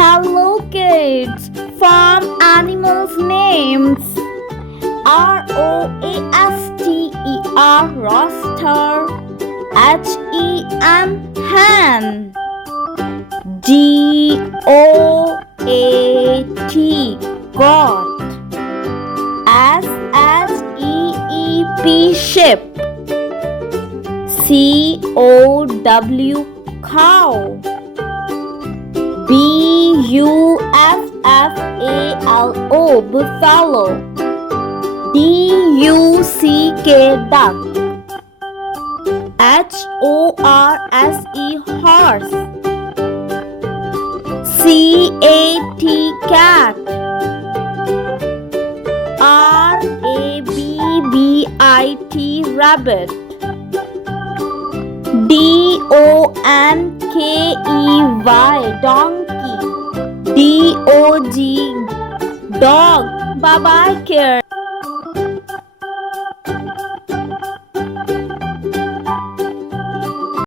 Hello kids, farm animals names Roaster, rooster, hen, goat, sheep, cow, buffalo, duck, horse, cat, rabbit, donkey, dog. Bye bye, kids.